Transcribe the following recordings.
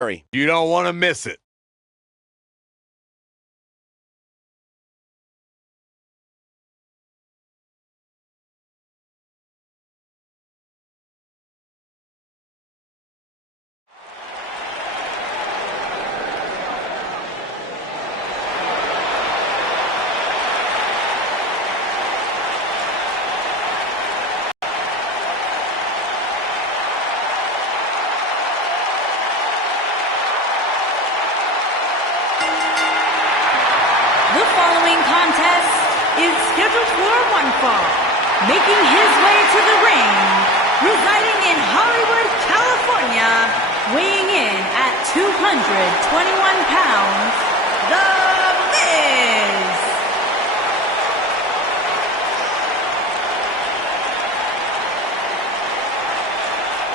You don't want to miss it. The following contest is scheduled for one fall. Making his way to the ring, residing in Hollywood, California, weighing in at 221 pounds, The Miz.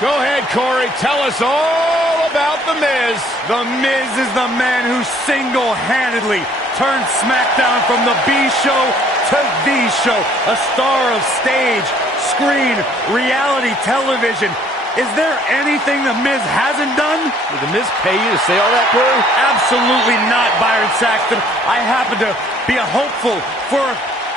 Go ahead, Corey. Tell us all about The Miz. The Miz is the man who single-handedly turned Smackdown from the B show to the show. A star of stage, screen, reality television. Is there anything The Miz hasn't done? Did The Miz pay you to say all that, Corey? Absolutely not, Byron Saxton. I happen to be a hopeful for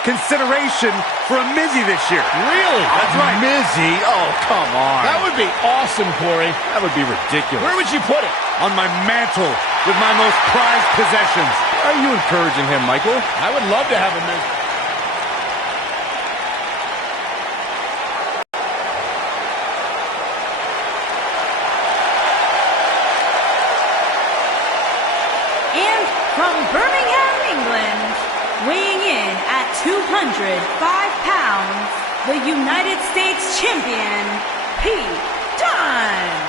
consideration for a Mizzy this year. Really? That's right. Mizzy? Oh, come on. That would be awesome, Corey. That would be ridiculous. Where would you put it? On my mantle with my most prized possessions. Are you encouraging him, Michael? I would love to have a Miz. And from Birmingham, England, weighing in at 205 pounds, the United States Champion, Pete Dunne.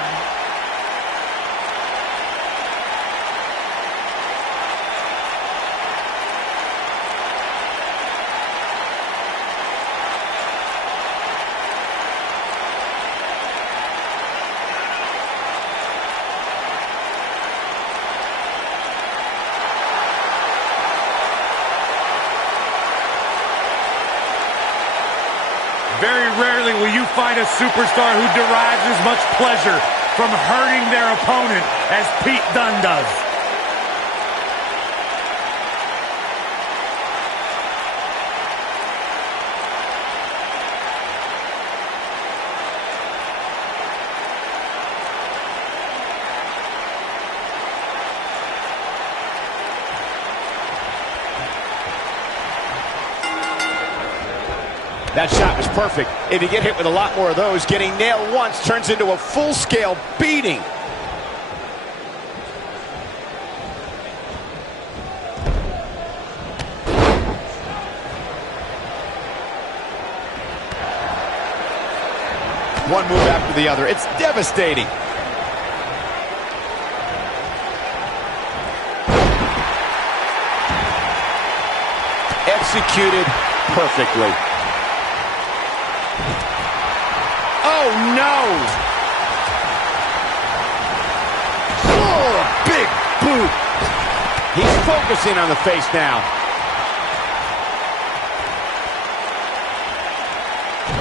Very rarely will you find a superstar who derives as much pleasure from hurting their opponent as Pete Dunne does. That shot was perfect. If you get hit with a lot more of those, getting nailed once turns into a full-scale beating. One move after the other. It's devastating. Executed perfectly. Oh, no! Oh, a big boot! He's focusing on the face now.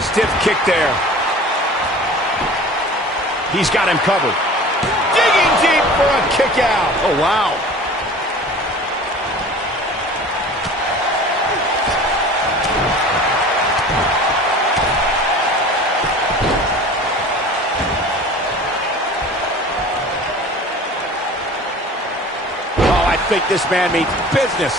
Stiff kick there. He's got him covered. Digging deep for a kick out. Oh, wow. I think this man means business.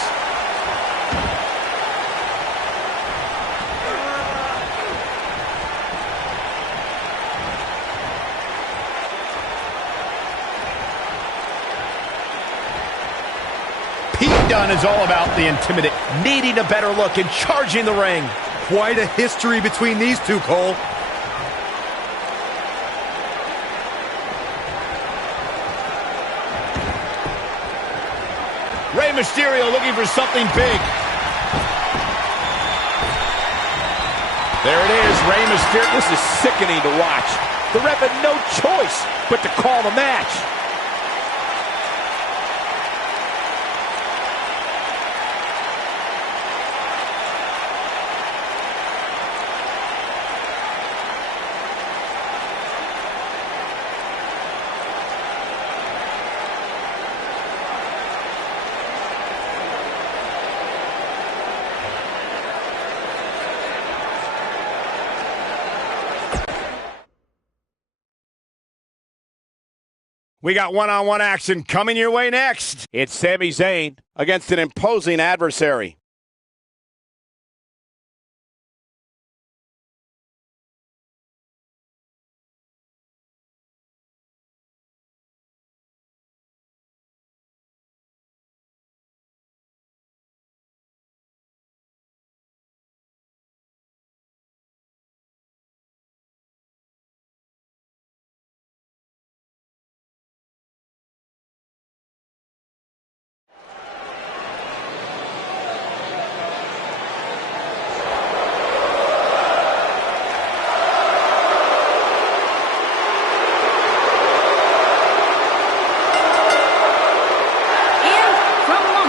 Pete Dunne is all about the intimidate, needing a better look and charging the ring. Quite a history between these two, Cole. Rey Mysterio looking for something big. There it is, Rey Mysterio. This is sickening to watch. The ref had no choice but to call the match. We got one-on-one action coming your way next. It's Sami Zayn against an imposing adversary.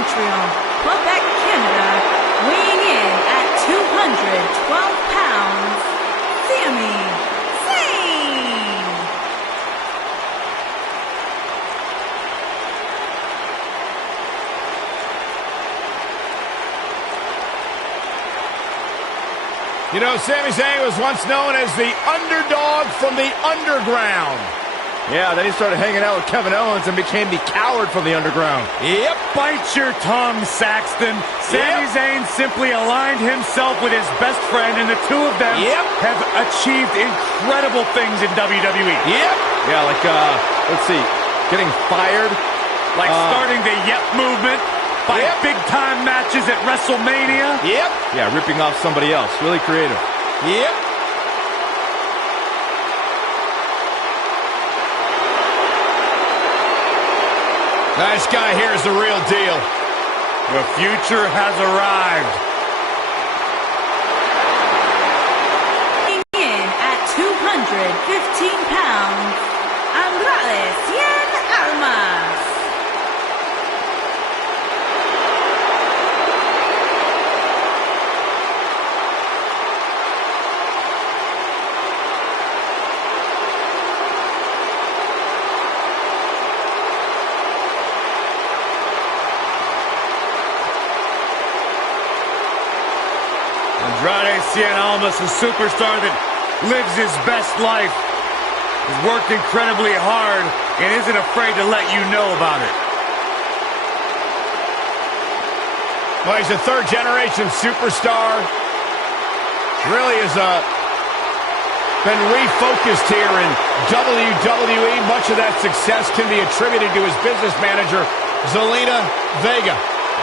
Quebec, Canada, weighing in at 212 pounds, Sami Zayn. You know, Sami Zayn was once known as the underdog from the underground. Yeah, then he started hanging out with Kevin Owens and became the coward from the underground. Yep. Bite your tongue, Saxton. Sami Zayn simply aligned himself with his best friend, and the two of them have achieved incredible things in WWE. Yep. Yeah, like, let's see, getting fired, like starting the Yep movement, by big-time matches at WrestleMania. Yep. Yeah, ripping off somebody else. Really creative. Yep. This guy here is the real deal. The future has arrived. In at 215 pounds, Andrade Cien Almas. Andrade Cien Almas, a superstar that lives his best life, has worked incredibly hard and isn't afraid to let you know about it. Well, he's a third-generation superstar. Really has been refocused here in WWE. Much of that success can be attributed to his business manager, Zelina Vega.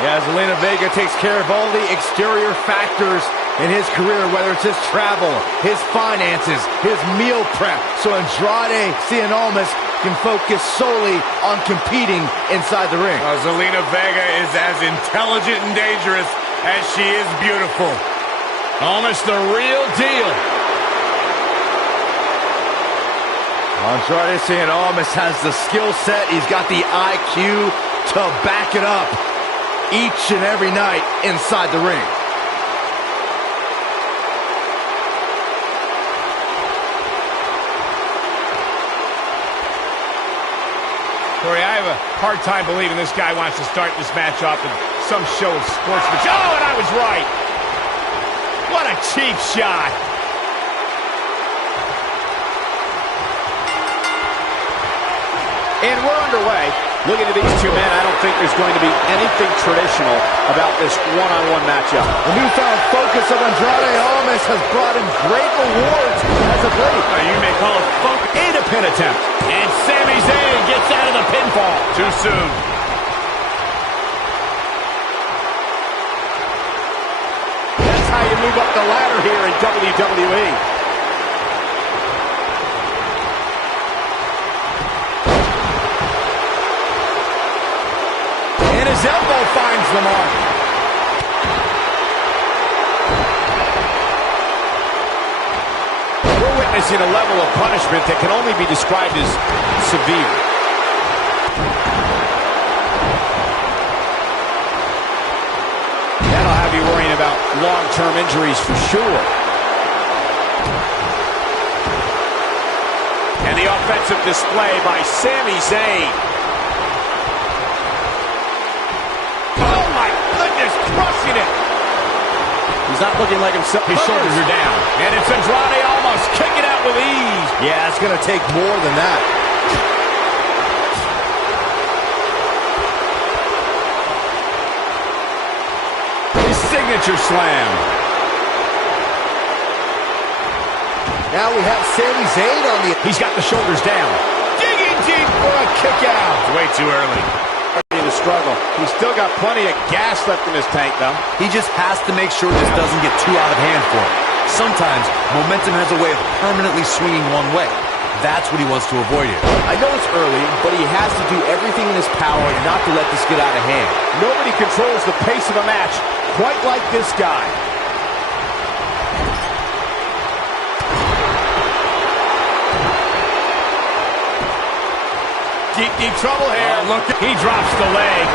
Yeah, Zelina Vega takes care of all the exterior factors in his career, whether it's his travel, his finances, his meal prep, so Andrade Cien Almas can focus solely on competing inside the ring. Zelina Vega is as intelligent and dangerous as she is beautiful. Almost the real deal. Andrade Cien Almas has the skill set, he's got the IQ to back it up each and every night inside the ring. Corey, I have a hard time believing this guy wants to start this match off in some show of sportsmanship. Oh, and I was right. What a cheap shot. And we're underway. Looking at these two men, I don't think there's going to be anything traditional about this one-on-one matchup. The newfound focus of Andrade Almas has brought him great rewards as of late. You may call it focus. And a pin attempt. And Sami Zayn gets out of the pinfall. Too soon. That's how you move up the ladder here in WWE. And his elbow finds the mark. We're witnessing a level of punishment that can only be described as severe. That'll have you worrying about long-term injuries for sure. And the offensive display by Sami Zayn. Crushing it. He's not looking like himself. His shoulders are down. And it's Andrade Almas kicking out with ease. Yeah, it's going to take more than that. signature slam. Now we have Sami Zayn on the... He's got the shoulders down. Digging deep for a kick out. Way too early. In the struggle. He's still got plenty of gas left in his tank, though. He just has to make sure this doesn't get too out of hand for him. Sometimes, momentum has a way of permanently swinging one way. That's what he wants to avoid here. I know it's early, but he has to do everything in his power not to let this get out of hand. Nobody controls the pace of a match quite like this guy. Deep trouble here. Look, he drops the leg.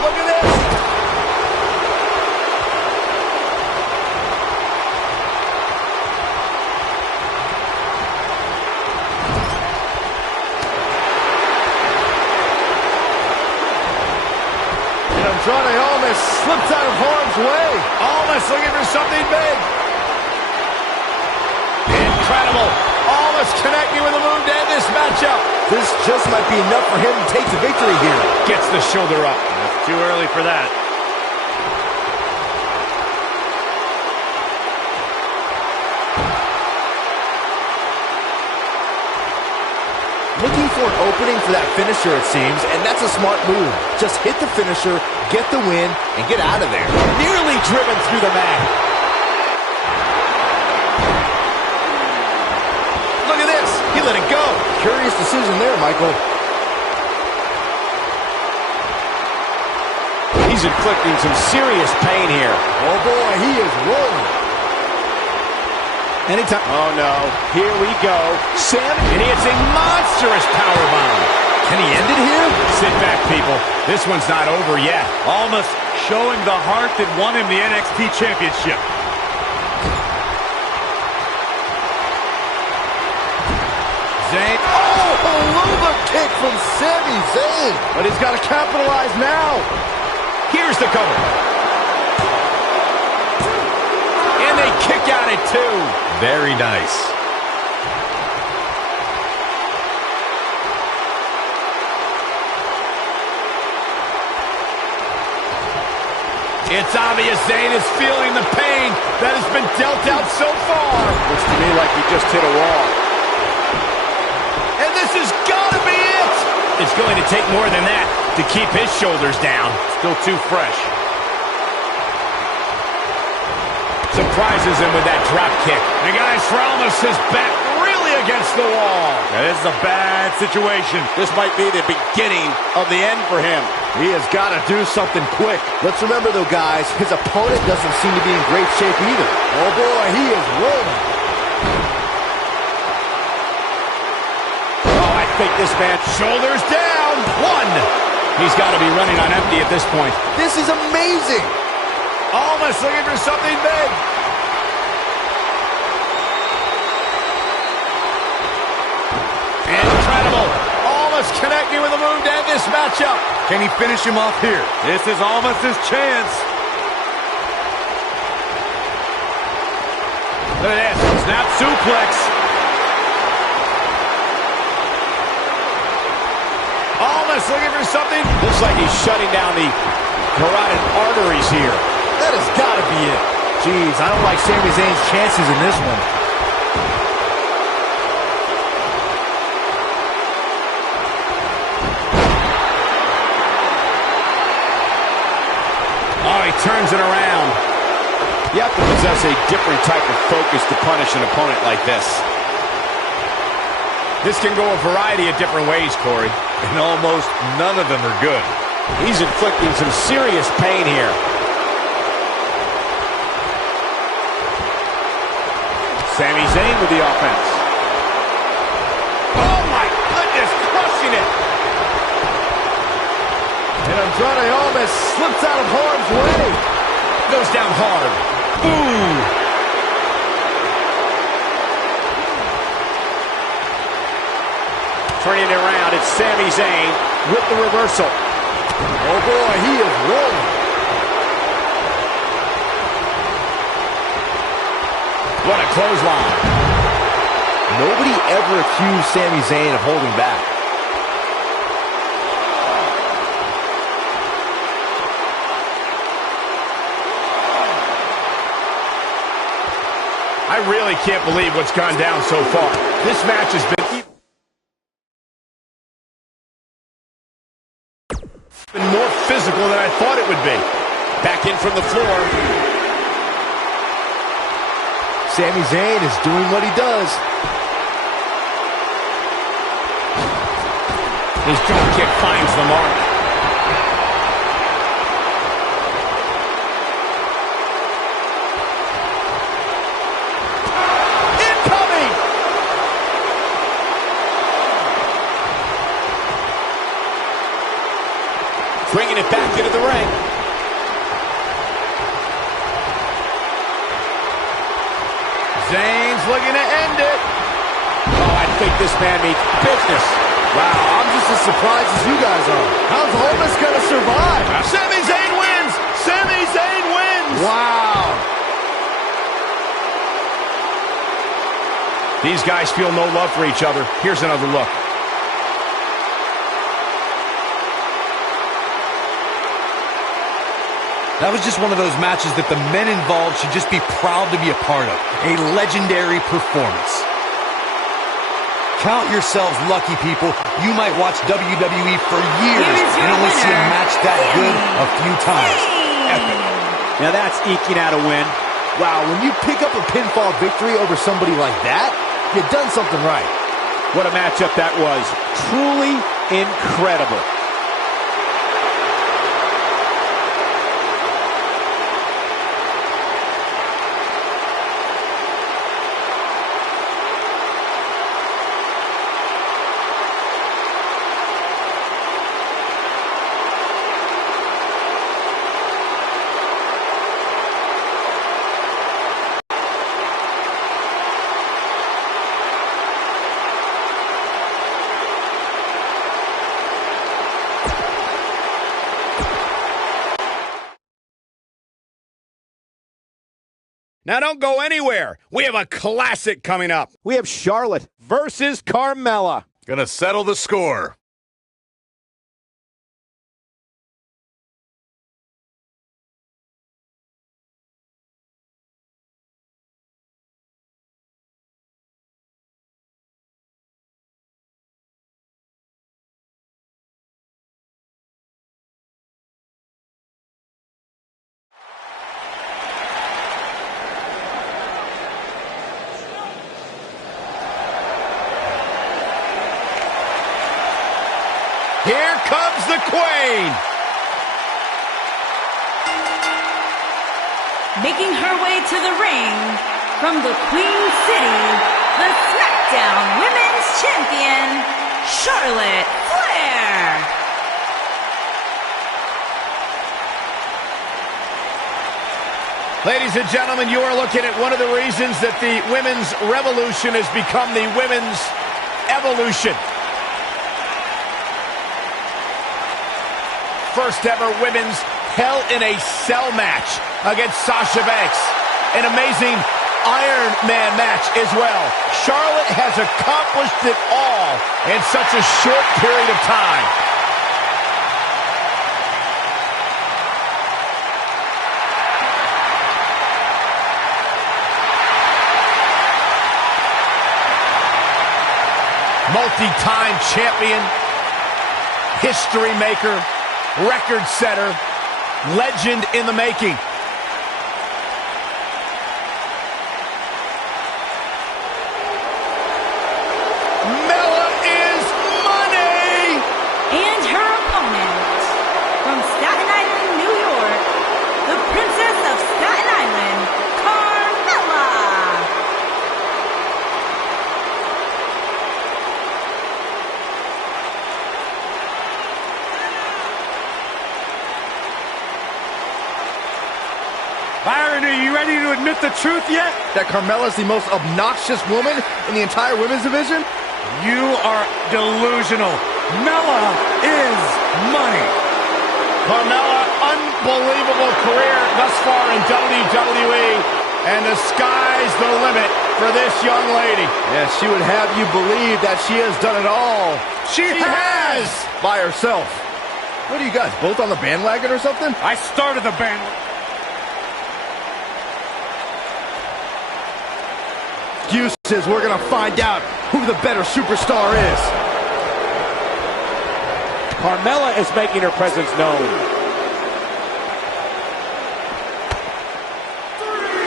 Look at this. And Andrade almost slipped out of harm's way. Almost looking for something big. Incredible. Almost connecting with the move to end this matchup. This just might be enough for him to take the victory here. Gets the shoulder up. It's too early for that. Looking for an opening for that finisher, it seems, and that's a smart move. Just hit the finisher, get the win, and get out of there. Nearly driven through the mat. Look at this. He let it go. Curious decision there, Michael. He's inflicting some serious pain here. Oh, boy, he is rolling. Anytime. Oh, no. Here we go. Sam, and he hits a monstrous powerbomb. Can he end it here? Sit back, people. This one's not over yet. Almost showing the heart that won him the NXT Championship. Zayn. Oh, Luva kick from Sami Zayn. But he's got to capitalize now. Here's the cover. And they kick out at 2. Very nice. It's obvious Zayn is feeling the pain that has been dealt out so far. Looks to me like he just hit a wall. And this has got to be it. It's going to take more than that to keep his shoulders down. Still too fresh. Surprises him with that drop kick. And guys, Ramos is back really against the wall. Now, this is a bad situation. This might be the beginning of the end for him. He has got to do something quick. Let's remember, though, guys, his opponent doesn't seem to be in great shape either. Oh, boy, he is rolling. Oh, I think this man... Shoulders down. 1. He's got to be running on empty at this point. This is amazing. Almost looking for something big. Incredible. Almost connecting with a move to end this matchup. Can he finish him off here? This is almost his chance. Look at this. Snap suplex. Almost looking for something. Looks like he's shutting down the carotid arteries here. That has got to be it. Jeez, I don't like Sami Zayn's chances in this one. Oh, he turns it around. You have to possess a different type of focus to punish an opponent like this. This can go a variety of different ways, Corey. And almost none of them are good. He's inflicting some serious pain here. Sami Zayn with the offense. Oh, my goodness, crushing it. And Andrade almost slips out of harm's way. Goes down hard. Ooh. Turning it around, it's Sami Zayn with the reversal. Oh, boy, he is rolling. What a clothesline. Nobody ever accused Sami Zayn of holding back. I really can't believe what's gone down so far. This match has been more physical than I thought it would be. Back in from the floor. Sami Zayn is doing what he does. His drop kick finds the mark. Incoming! Bringing it back into the ring. Zayn's looking to end it. Oh, I think this man means business. Wow, I'm just as surprised as you guys are. How's Almas gonna survive? Sami Zayn wins! Sami Zayn wins! Wow. These guys feel no love for each other. Here's another look. That was just one of those matches that the men involved should just be proud to be a part of. A legendary performance. Count yourselves lucky, people. You might watch WWE for years and only see a match that good a few times. Epic. Now that's eking out a win. Wow, when you pick up a pinfall victory over somebody like that, you've done something right. What a matchup that was. Truly incredible. Now don't go anywhere. We have a classic coming up. We have Charlotte versus Carmella. Gonna settle the score. Here comes the Queen. Making her way to the ring from the Queen City, the Smackdown Women's Champion, Charlotte Flair. Ladies and gentlemen, you are looking at one of the reasons that the women's revolution has become the women's evolution. First ever women's Hell in a Cell match against Sasha Banks. An amazing Iron Man match as well. Charlotte has accomplished it all in such a short period of time. Multi-time champion, history maker, record setter, legend in the making. Mella is money! And her opponent, from Staten Island, New York, the Princess of Staten Island, Carmella. Byron, are you ready to admit the truth yet? That Carmella's the most obnoxious woman in the entire women's division? You are delusional. Mella is money. Carmella, unbelievable career thus far in WWE. And the sky's the limit for this young lady. Yeah, she would have you believe that she has done it all. She has! By herself. What are you guys, both on the bandwagon or something? I started the bandwagon. Excuses, we're gonna find out who the better superstar is. Carmella is making her presence known.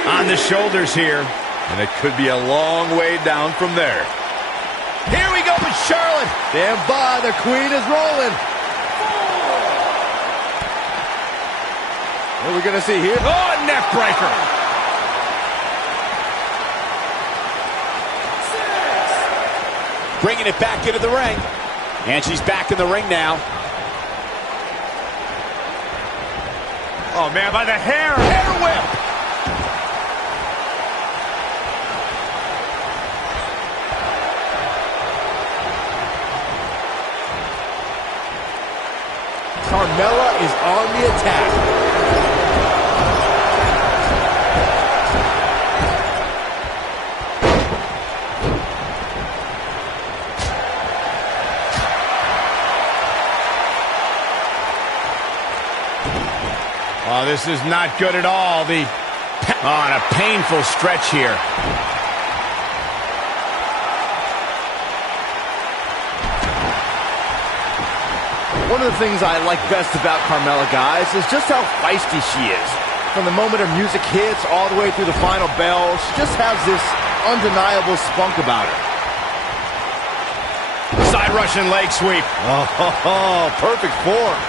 On the shoulders here. And it could be a long way down from there. Here we go with Charlotte. Stand by, the queen is rolling. What are we gonna see here? Oh, a neck breaker. Bringing it back into the ring. And she's back in the ring now. Oh, man, by the hair. Hair whip. Carmella is on the attack. Oh, this is not good at all. On a painful stretch here. One of the things I like best about Carmella, guys, is just how feisty she is. From the moment her music hits all the way through the final bell, she just has this undeniable spunk about her. Side Russian leg sweep. Oh, perfect form.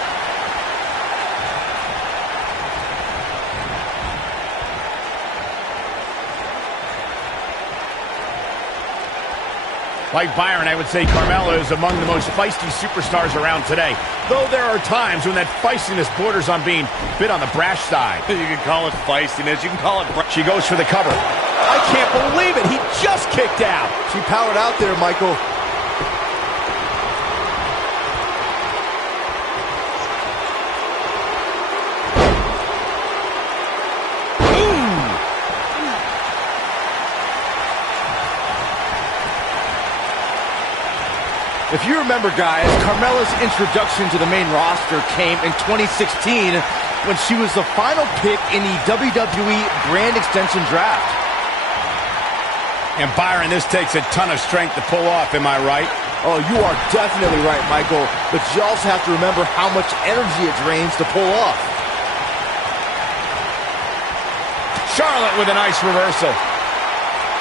Like Byron, I would say Carmella is among the most feisty superstars around today. Though there are times when that feistiness borders on being a bit on the brash side. You can call it feistiness. You can call it... She goes for the cover. I can't believe it. He just kicked out. She powered out there, Michael. If you remember, guys, Carmella's introduction to the main roster came in 2016 when she was the final pick in the WWE Brand Extension Draft. And Byron, this takes a ton of strength to pull off, am I right? Oh, you are definitely right, Michael, but you also have to remember how much energy it drains to pull off. Charlotte with a nice reversal.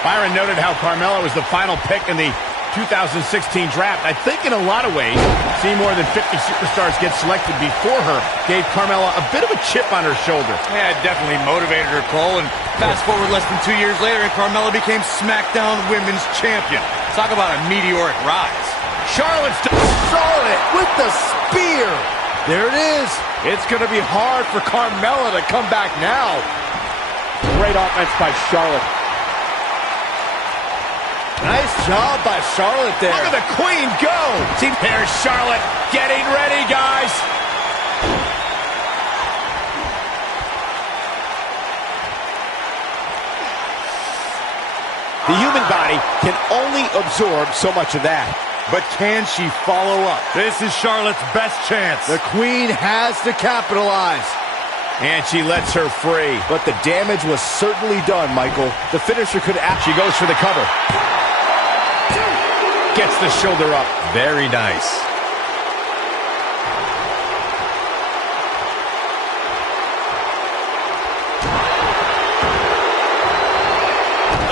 Byron noted how Carmella was the final pick in the 2016 draft. I think in a lot of ways, seeing more than 50 superstars get selected before her gave Carmella a bit of a chip on her shoulder. Yeah, it definitely motivated her, Cole. And fast forward less than 2 years later, and Carmella became Smackdown Women's Champion. Talk about a meteoric rise. Charlotte with the spear. There it is. It's going to be hard for Carmella to come back now. Great offense by Charlotte. Nice job by Charlotte there. Look at the queen go. See, there's Charlotte getting ready, guys. The human body can only absorb so much of that. But can she follow up? This is Charlotte's best chance. The queen has to capitalize. And she lets her free. But the damage was certainly done, Michael. The finisher could She goes for the cover. Gets the shoulder up. Very nice.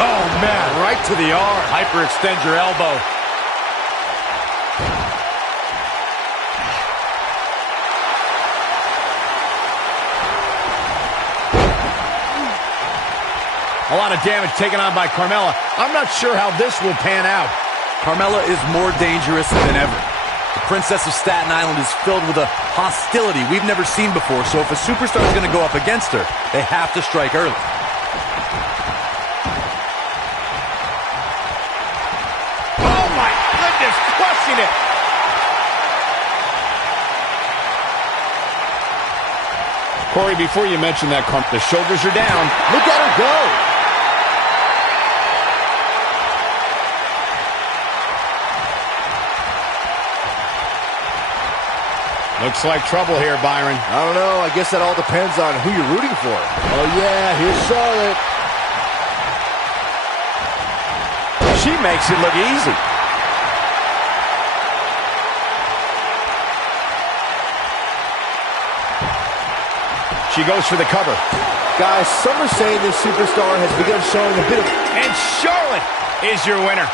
Oh, man, right to the arm. Hyperextend your elbow. A lot of damage taken on by Carmella. I'm not sure how this will pan out. Carmella is more dangerous than ever. The Princess of Staten Island is filled with a hostility we've never seen before, so if a superstar is going to go up against her, they have to strike early. Oh my goodness, crushing it. Corey, before you mention that, the shoulders are down. Look at her go. Looks like trouble here, Byron. I don't know. I guess that all depends on who you're rooting for. Oh, yeah, here's Charlotte. She makes it look easy. She goes for the cover. Guys, some are saying this superstar has begun showing a bit of... And Charlotte is your winner.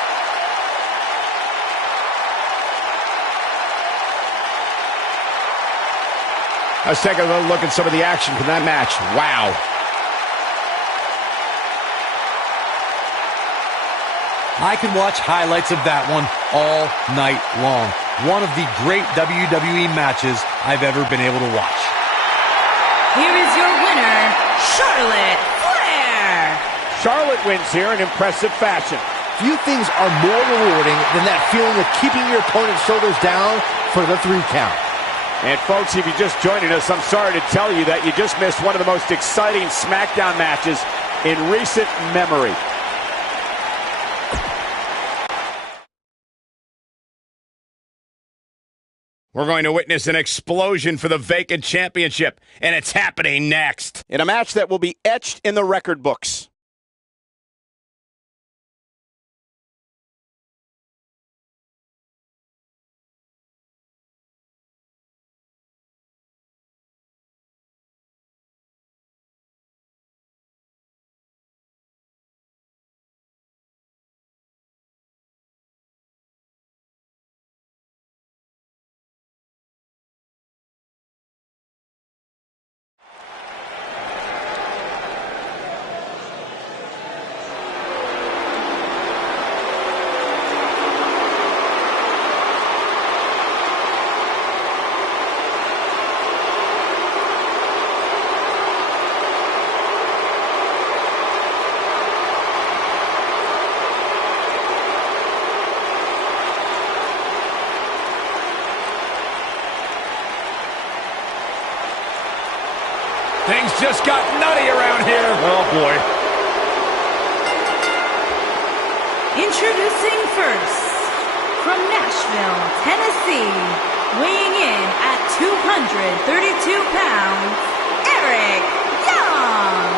Let's take a little look at some of the action from that match. Wow. I can watch highlights of that one all night long. One of the great WWE matches I've ever been able to watch. Here is your winner, Charlotte Flair. Charlotte wins here in impressive fashion. Few things are more rewarding than that feeling of keeping your opponent's shoulders down for the 3 count. And folks, if you're just joining us, I'm sorry to tell you that you just missed one of the most exciting Smackdown matches in recent memory. We're going to witness an explosion for the vacant championship, and it's happening next. In a match that will be etched in the record books. Things just got nutty around here. Oh, boy. Introducing first, from Nashville, Tennessee, weighing in at 232 pounds, Eric Young.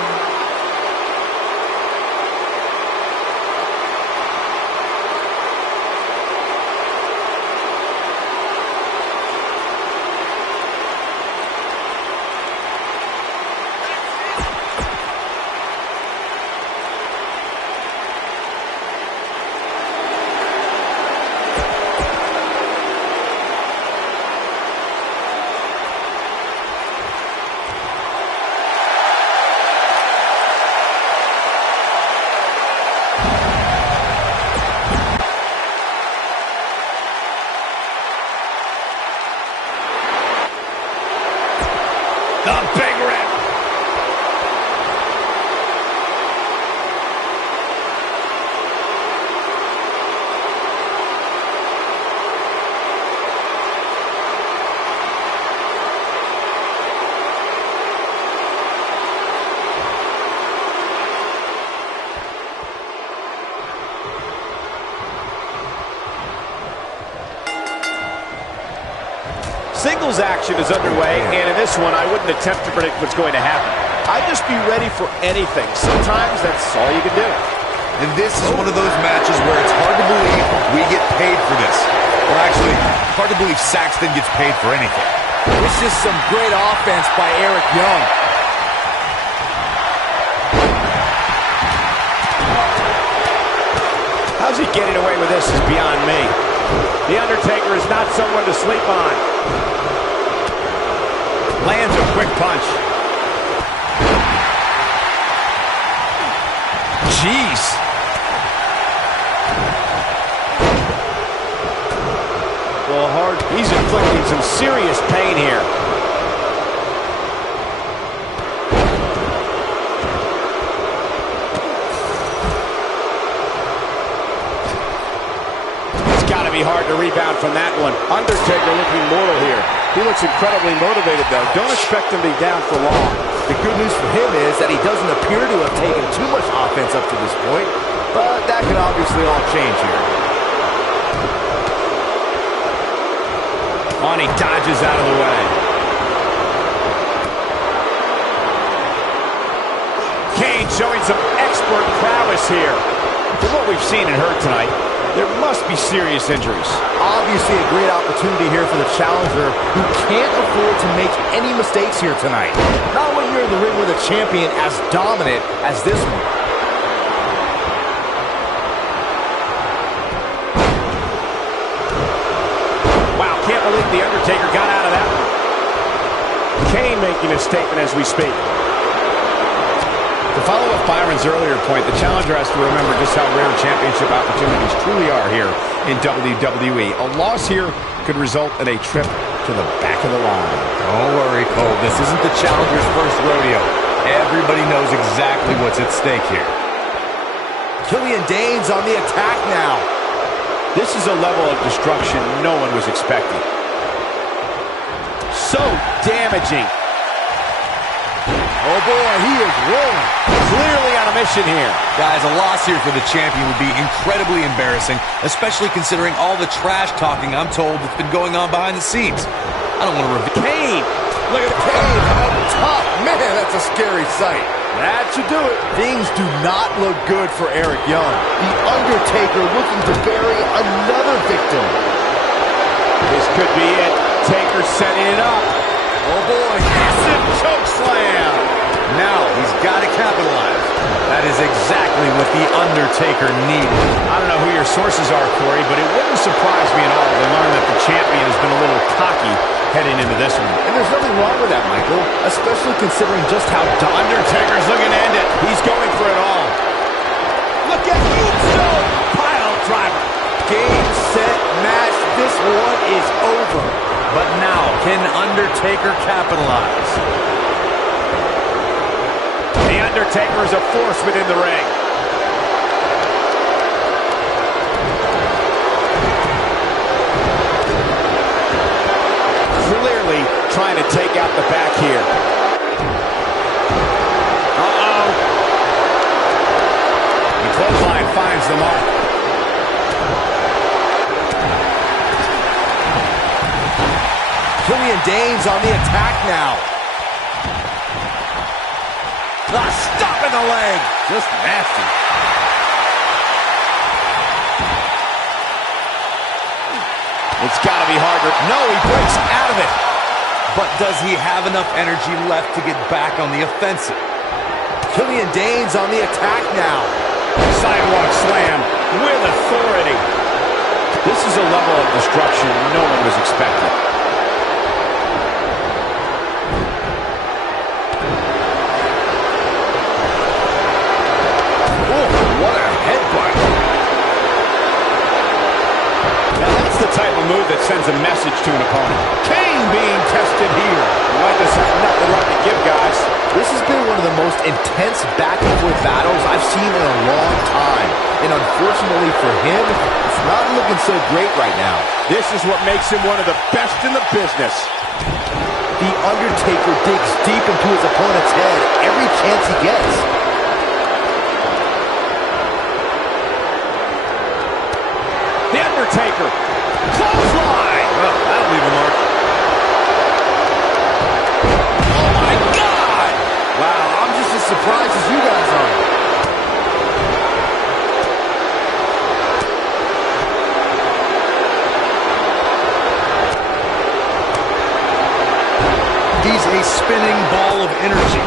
The big rip. Singles action is underway, and in this one, I wouldn't attempt to predict what's going to happen. I'd just be ready for anything. Sometimes that's all you can do. And this is one of those matches where it's hard to believe we get paid for this. Or actually, hard to believe Saxton gets paid for anything. This is some great offense by Eric Young. How's he getting away with this is beyond me. The Undertaker is not someone to sleep on. Lands a quick punch. Jeez. Well, he's inflicting some serious pain here. Hard to rebound from that one. Undertaker looking mortal here. He looks incredibly motivated, though. Don't expect him to be down for long. The good news for him is that he doesn't appear to have taken too much offense up to this point, but that can obviously all change here. Oh, and he dodges out of the way. Kane showing some expert prowess here. From what we've seen and heard tonight, there must be serious injuries. Obviously a great opportunity here for the challenger who can't afford to make any mistakes here tonight. Not when you're in the ring with a champion as dominant as this one. Wow, can't believe The Undertaker got out of that one. Kane making a statement as we speak. To follow up Byron's earlier point, the challenger has to remember just how rare championship opportunities truly are here in WWE. A loss here could result in a trip to the back of the line. Don't worry, Cole. This isn't the challenger's first rodeo. Everybody knows exactly what's at stake here. Killian Dane's on the attack now. This is a level of destruction no one was expecting. So damaging. Oh boy, he is rolling. Clearly on a mission here. Guys, a loss here for the champion would be incredibly embarrassing, especially considering all the trash talking I'm told that's been going on behind the scenes. I don't want to reveal. Kane. Look at Kane up top. Man, that's a scary sight. That should do it. Things do not look good for Eric Young. The Undertaker looking to bury another victim. This could be it. Taker setting it up. Oh boy, Massive choke slam. Now he's got to capitalize. That is exactly what The Undertaker needed. I don't know who your sources are, Corey, but it wouldn't surprise me at all to learn that the champion has been a little cocky heading into this one. and there's nothing wrong with that, Michael, especially considering just how Undertaker's looking to end it. He's going for it all. Look at Tombstone. Pile driver. game, set, match. This one is over. But now, can Undertaker capitalize? The Undertaker is a force within the ring. Clearly trying to take out the back here. Uh-oh. The clothesline finds the mark. Killian Dane's on the attack now. Stop in the leg. Just nasty. It's got to be harder. No, he breaks out of it. But does he have enough energy left to get back on the offensive? Killian Dane's on the attack now. Sidewalk slam with authority. This is a level of destruction no one was expecting. What a headbutt. Now that's the type of move that sends a message to an opponent. Kane being tested here. Might just have nothing left to give, guys. This has been one of the most intense back-and-forth battles I've seen in a long time. And unfortunately for him, it's not looking so great right now. This is what makes him one of the best in the business. The Undertaker digs deep into his opponent's head every chance he gets. The Undertaker. Clothesline. Well, that'll leave a mark. Oh, my God. Wow, I'm just as surprised as you guys are. He's a spinning ball of energy.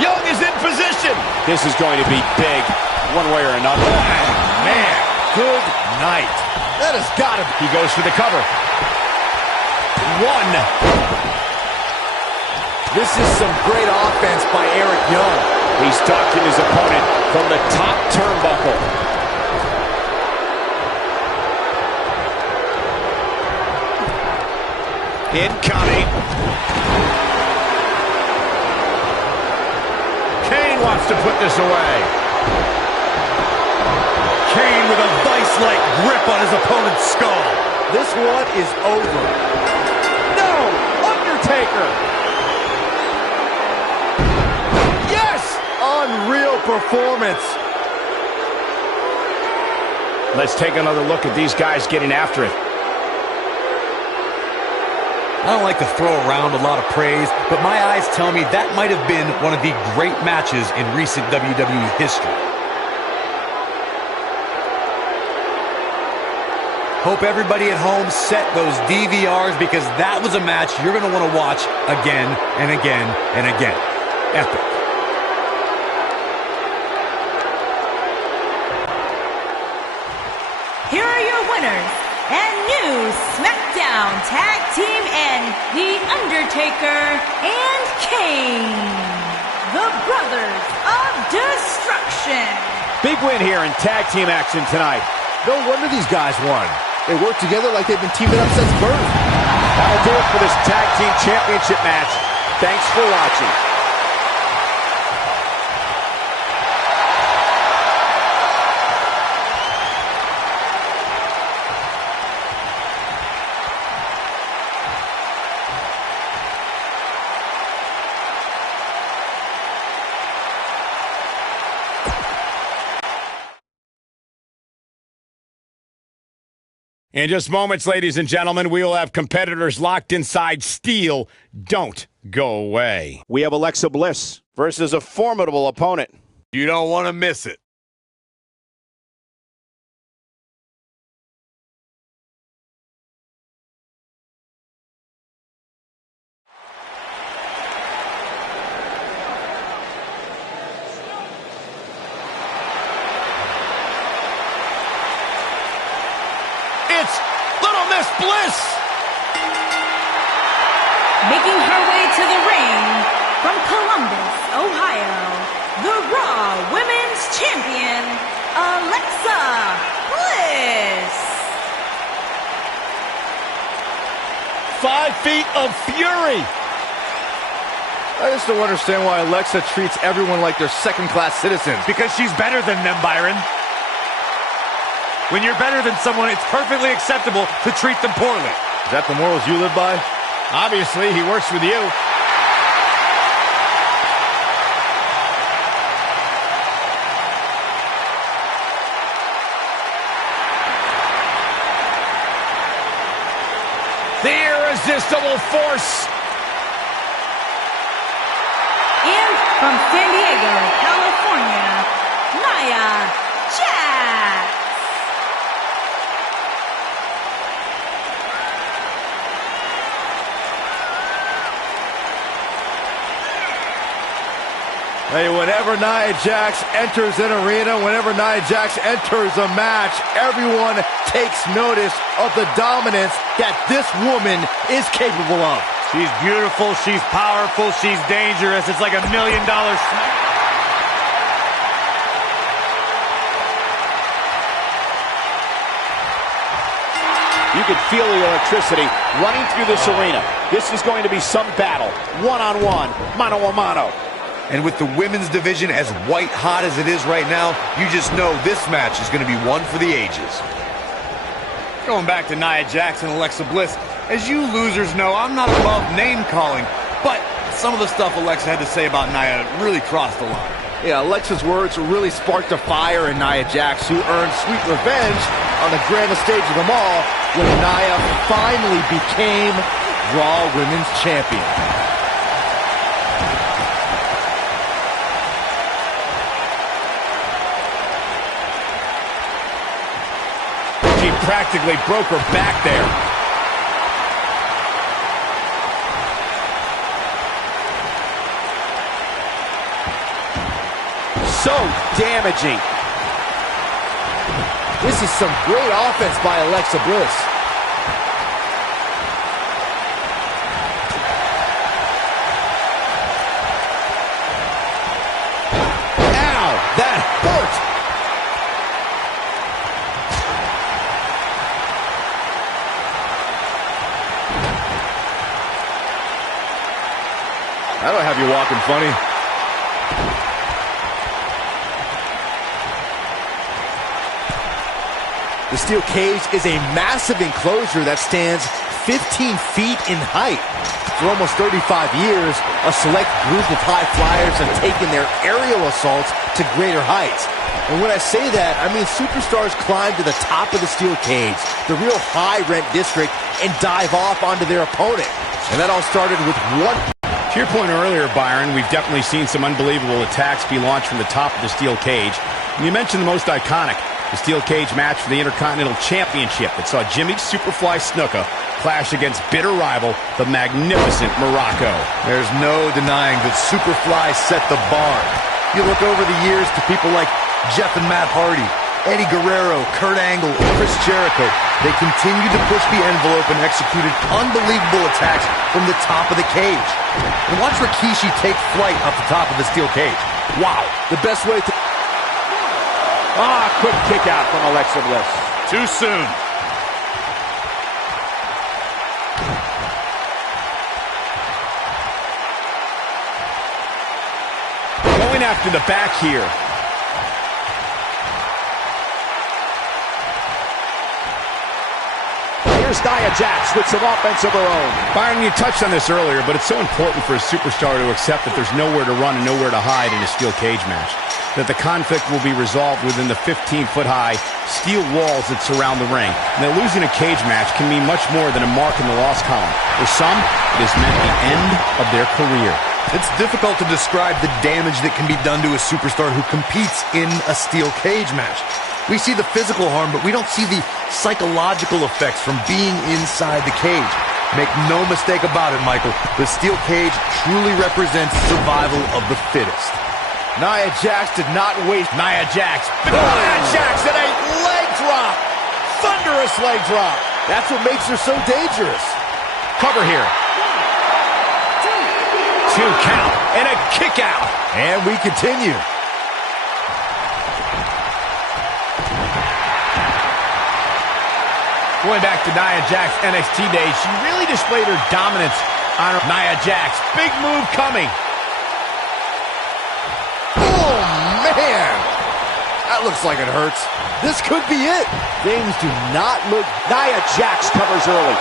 Young is in position. This is going to be big, one way or another. Man, good night. That has got to be. He goes for the cover. One. This is some great offense by Eric Young. He's stalking his opponent from the top turnbuckle. Incoming. Kane wants to put this away. Kane with a vice-like grip on his opponent's skull. This one is over. No! Undertaker! Yes! Unreal performance. Let's take another look at these guys getting after it. I don't like to throw around a lot of praise, but my eyes tell me that might have been one of the great matches in recent WWE history. Hope everybody at home set those DVRs, because that was a match you're going to want to watch again and again and again. Epic. Here are your winners and new Smackdown Tag Team and The Undertaker and Kane, the Brothers of Destruction. Big win here in tag team action tonight. No wonder these guys won. They work together like they've been teaming up since birth. That'll do it for this tag team championship match. Thanks for watching. In just moments, ladies and gentlemen, we will have competitors locked inside steel. Don't go away. We have Alexa Bliss versus a formidable opponent. You don't want to miss it. It's Little Miss Bliss! Making her way to the ring from Columbus, Ohio, the Raw Women's Champion, Alexa Bliss. 5 feet of fury. I just don't understand why Alexa treats everyone like they're second-class citizens. Because she's better than them, Byron. When you're better than someone, it's perfectly acceptable to treat them poorly. Is that the morals you live by? Obviously, he works with you. The irresistible force. And from San Diego, California, Nia Jax. Hey, whenever Nia Jax enters an arena, whenever Nia Jax enters a match, everyone takes notice of the dominance that this woman is capable of. She's beautiful, she's powerful, she's dangerous. It's like $1 million smack. You can feel the electricity running through this arena. This is going to be some battle. One-on-one, mano-a-mano. And with the women's division as white hot as it is right now, you just know this match is going to be one for the ages. Going back to Nia Jax and Alexa Bliss, as you losers know, I'm not above name-calling, but some of the stuff Alexa had to say about Nia really crossed the line. Yeah, Alexa's words really sparked a fire in Nia Jax, who earned sweet revenge on the grandest stage of them all when Nia finally became Raw Women's Champion. She practically broke her back there. So damaging. This is some great offense by Alexa Bliss. Ow, that hurt. That'll have you walking funny. The steel cage is a massive enclosure that stands 15 feet in height. For almost 35 years, a select group of high flyers have taken their aerial assaults to greater heights. And when I say that, I mean superstars climb to the top of the steel cage, the real high-rent district, and dive off onto their opponent. And that all started with one. To your point earlier, Byron, we've definitely seen some unbelievable attacks be launched from the top of the steel cage. And you mentioned the most iconic, the steel cage match for the Intercontinental Championship that saw Jimmy Superfly Snuka clash against bitter rival, the magnificent Morocco. There's no denying that Superfly set the bar. You look over the years to people like Jeff and Matt Hardy, Eddie Guerrero, Kurt Angle, and Chris Jericho. They continued to push the envelope and executed unbelievable attacks from the top of the cage. And watch Rikishi take flight off the top of the steel cage. Wow, the best way to... Quick kick out from Alexa Bliss. Too soon. Going after the back here. Here's Nia Jax with some offense of her own. Byron, you touched on this earlier, but it's so important for a superstar to accept that there's nowhere to run and nowhere to hide in a steel cage match. That the conflict will be resolved within the 15-foot-high steel walls that surround the ring. And that losing a cage match can mean much more than a mark in the loss column. For some, it has meant the end of their career. It's difficult to describe the damage that can be done to a superstar who competes in a steel cage match. We see the physical harm, but we don't see the psychological effects from being inside the cage. Make no mistake about it, Michael. The steel cage truly represents survival of the fittest. Nia Jax did not waste. Nia Jax. Nia Jax and a leg drop. Thunderous leg drop. That's what makes her so dangerous. Cover here. 2 count and a kick out. And we continue. Going back to Nia Jax NXT days, she really displayed her dominance on her. Nia Jax, big move coming. Oh, man. That looks like it hurts. This could be it. Things do not look... Nia Jax covers early.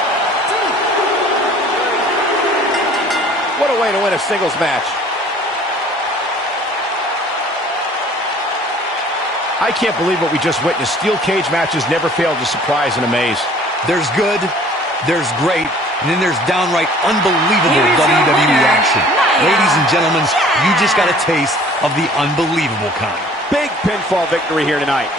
What a way to win a singles match. I can't believe what we just witnessed. Steel cage matches never fail to surprise and amaze. There's good, there's great, and then there's downright unbelievable WWE action. Ladies and gentlemen, you just got a taste of the unbelievable kind. Big pinfall victory here tonight.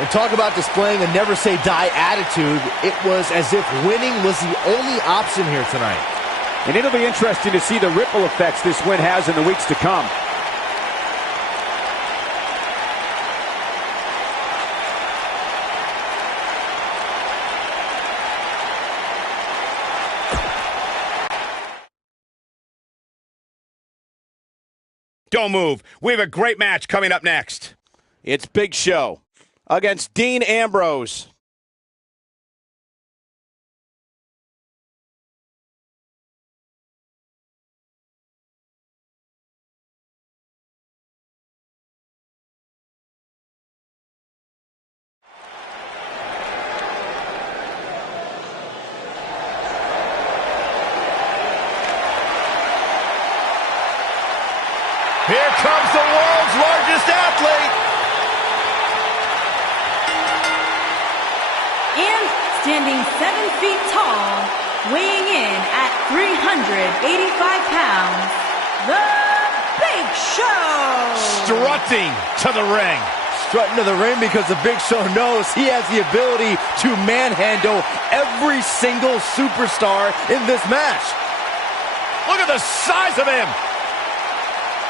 And talk about displaying a never-say-die attitude. It was as if winning was the only option here tonight. And it'll be interesting to see the ripple effects this win has in the weeks to come. Don't move. We have a great match coming up next. It's Big Show against Dean Ambrose. Here comes the world's largest athlete. And standing 7 feet tall, weighing in at 385 pounds, the Big Show. Strutting to the ring. Strutting to the ring because the Big Show knows he has the ability to manhandle every single superstar in this match. Look at the size of him.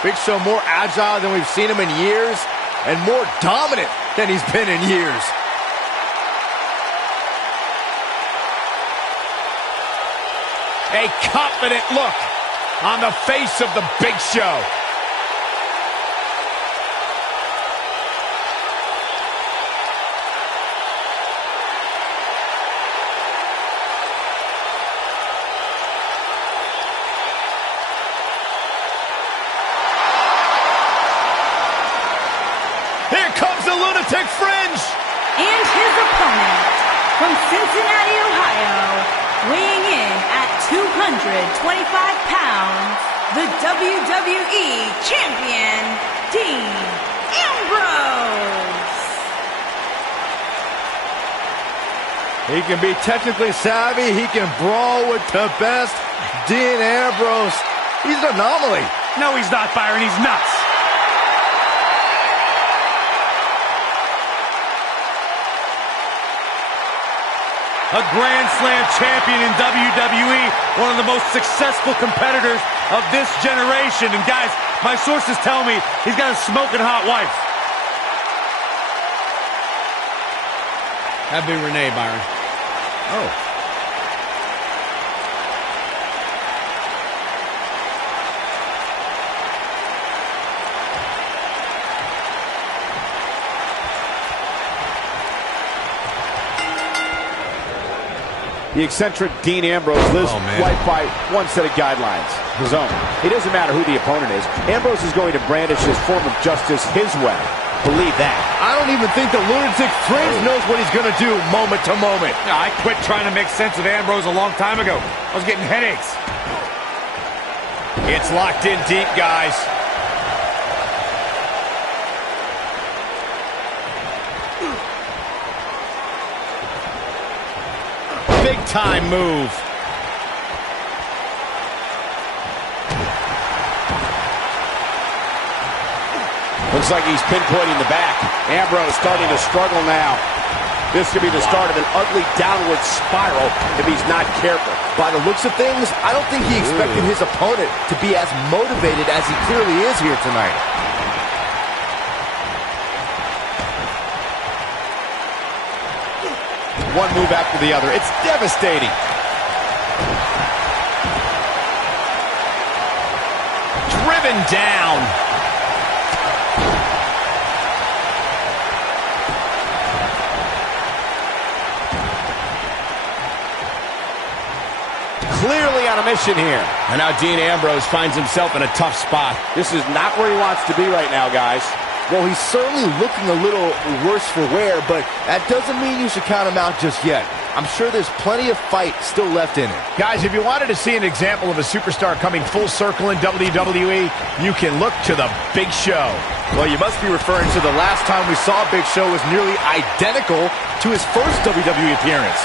Big Show more agile than we've seen him in years, and more dominant than he's been in years. A confident look on the face of the Big Show. Here comes the Lunatic Fringe. And his opponent, from Cincinnati, Ohio, weighing in at 225 pounds, the WWE Champion, Dean Ambrose. He can be technically savvy. He can brawl with the best. Dean Ambrose, he's an anomaly. No, he's not, Byron. He's nuts. A Grand Slam champion in WWE, one of the most successful competitors of this generation. And guys, my sources tell me he's got a smoking hot wife. That'd be Renee, Byron. Oh. The eccentric Dean Ambrose lives right by one set of guidelines, his own. It doesn't matter who the opponent is. Ambrose is going to brandish his form of justice his way. Believe that. I don't even think the lunatic Prince knows what he's going to do moment to moment. No, I quit trying to make sense of Ambrose a long time ago. I was getting headaches. It's locked in deep, guys. Big time move. Looks like he's pinpointing the back. Ambrose starting to struggle now. This could be the start of an ugly downward spiral if he's not careful. By the looks of things, I don't think he expected his opponent to be as motivated as he clearly is here tonight. One move after the other. It's devastating. Driven down. Clearly on a mission here. And now Dean Ambrose finds himself in a tough spot. This is not where he wants to be right now, guys. Well, he's certainly looking a little worse for wear, but that doesn't mean you should count him out just yet. I'm sure there's plenty of fight still left in him. Guys, if you wanted to see an example of a superstar coming full circle in WWE, you can look to the Big Show. Well, you must be referring to the last time we saw Big Show was nearly identical to his first WWE appearance.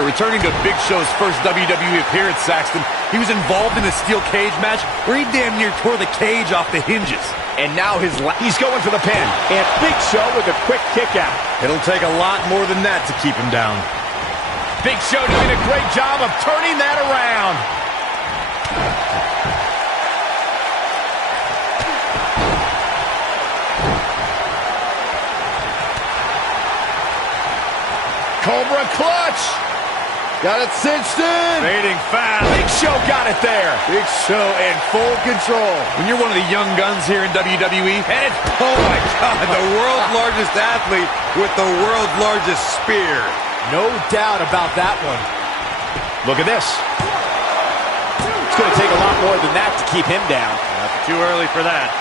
Returning to Big Show's first WWE appearance, Saxton, he was involved in a steel cage match where he damn near tore the cage off the hinges. And now he's going for the pin. And Big Show with a quick kick out. It'll take a lot more than that to keep him down. Big Show doing a great job of turning that around. Cobra clutch. Got it cinched in. Fading fast. Big Show got it there. Big Show in full control. When you're one of the young guns here in WWE, and it's, oh my God, the world's largest athlete with the world's largest spear. No doubt about that one. Look at this. It's going to take a lot more than that to keep him down. Not too early for that.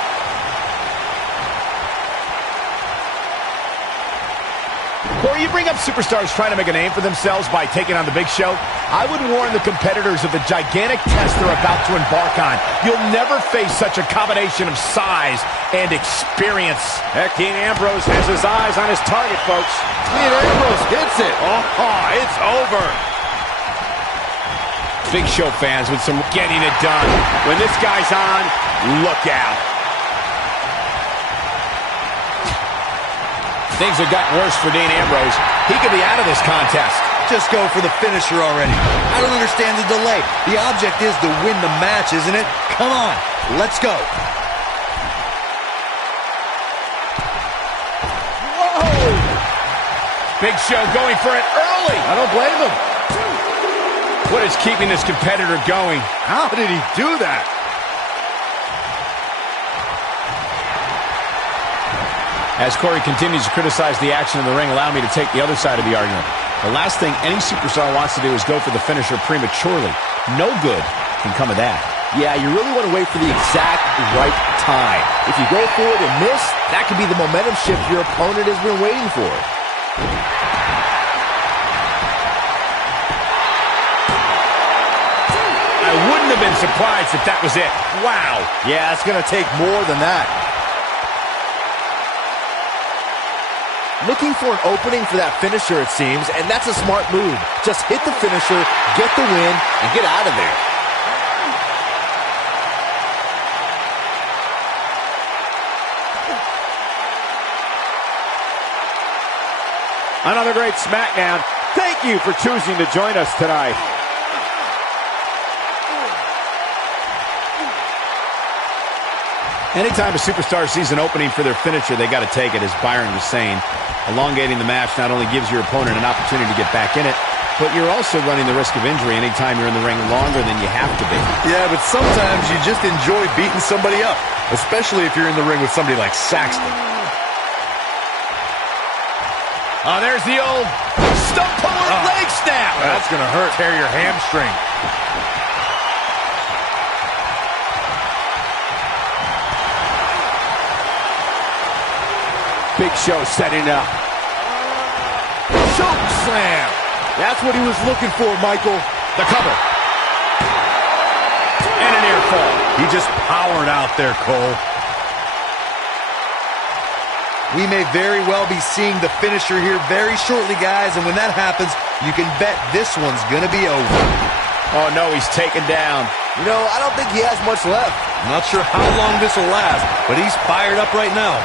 Corey, you bring up superstars trying to make a name for themselves by taking on the Big Show. I would warn the competitors of the gigantic test they're about to embark on. You'll never face such a combination of size and experience. Heck, Dean Ambrose has his eyes on his target, folks. Dean Ambrose hits it. Oh, it's over. Big Show fans with some getting it done. When this guy's on, look out. Things have gotten worse for Dean Ambrose. He could be out of this contest. Just go for the finisher already. I don't understand the delay. The object is to win the match, isn't it? Come on, let's go. Whoa! Big Show going for it early. I don't blame him. What is keeping this competitor going? How did he do that? As Corey continues to criticize the action in the ring, allow me to take the other side of the argument. The last thing any superstar wants to do is go for the finisher prematurely. No good can come of that. Yeah, you really want to wait for the exact right time. If you go for it and miss, that could be the momentum shift your opponent has been waiting for. I wouldn't have been surprised if that was it. Wow. Yeah, it's going to take more than that. Looking for an opening for that finisher, it seems, and that's a smart move. Just hit the finisher, get the win, and get out of there. Another great Smackdown. Thank you for choosing to join us tonight. Anytime a superstar sees an opening for their finisher, they got to take it, as Byron was saying. Elongating the match not only gives your opponent an opportunity to get back in it, but you're also running the risk of injury anytime you're in the ring longer than you have to be. Yeah, but sometimes you just enjoy beating somebody up, especially if you're in the ring with somebody like Saxton. Oh, there's the old stump puller leg snap. That's going to hurt. Tear your hamstring. Big Show setting up. Choke slam. That's what he was looking for, Michael. The cover. And an near fall. He just powered out there, Cole. We may very well be seeing the finisher here very shortly, guys, and when that happens, you can bet this one's going to be over. Oh, no, he's taken down. You know, I don't think he has much left. I'm not sure how long this will last, but he's fired up right now.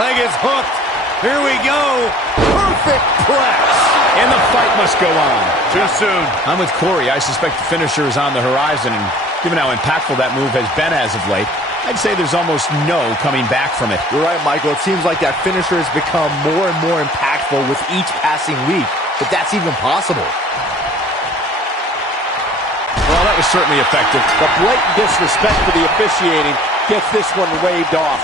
Leg is hooked. Here we go. Perfect plex. And the fight must go on. Too soon. I'm with Corey. I suspect the finisher is on the horizon, and given how impactful that move has been as of late, I'd say there's almost no coming back from it. You're right, Michael. It seems like that finisher has become more and more impactful with each passing week, but that's even possible. Well, that was certainly effective. The blatant disrespect for the officiating gets this one waved off.